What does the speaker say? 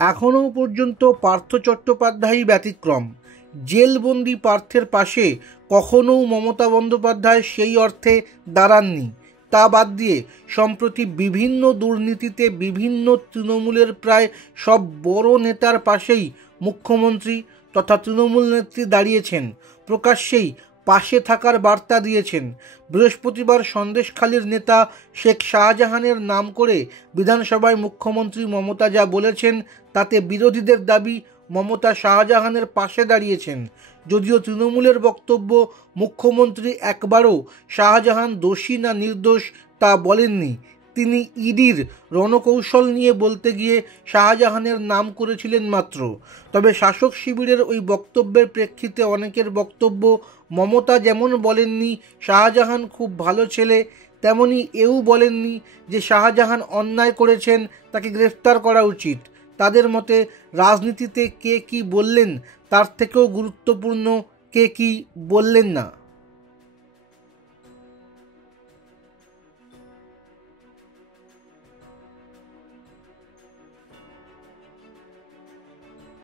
এখনও পর্যন্ত পার্থ চট্টোপাধ্যায়ই ব্যতিক্রম। জেলবন্দি পার্থের পাশে কখনও মমতা বন্দ্যোপাধ্যায় সেই অর্থে দাঁড়াননি। তা বাদ দিয়ে সম্প্রতি বিভিন্ন দুর্নীতিতে বিভিন্ন তৃণমূলের প্রায় সব বড় নেতার পাশেই মুখ্যমন্ত্রী তথা তৃণমূল নেত্রী দাঁড়িয়েছেন, প্রকাশ্যেই পাশে থাকার বার্তা দিয়েছেন। বৃহস্পতিবার সন্দেশখালীর নেতা শেখ শাহজাহানের নাম করে বিধানসভায় মুখ্যমন্ত্রী মমতা যা বলেছেন তাতে বিরোধীদের দাবি মমতা শাহজাহানের পাশে দাঁড়িয়েছেন। যদিও তৃণমূলের বক্তব্য মুখ্যমন্ত্রী একবারও শাহজাহান দোষী না নির্দোষ তা বলেননি। তিনি ইডির রণকৌশল নিয়ে বলতে গিয়ে শাহজাহানের নাম করেছিলেন মাত্র। তবে শাসক শিবিরের ওই বক্তব্যের প্রেক্ষিতে অনেকের বক্তব্য, মমতা যেমন বলেননি শাহজাহান খুব ভালো ছেলে, তেমনি এও বলেননি যে শাহজাহান অন্যায় করেছেন, তাকে গ্রেফতার করা উচিত। তাদের মতে রাজনীতিতে কে কি বললেন তার থেকেও গুরুত্বপূর্ণ কে কি বললেন না।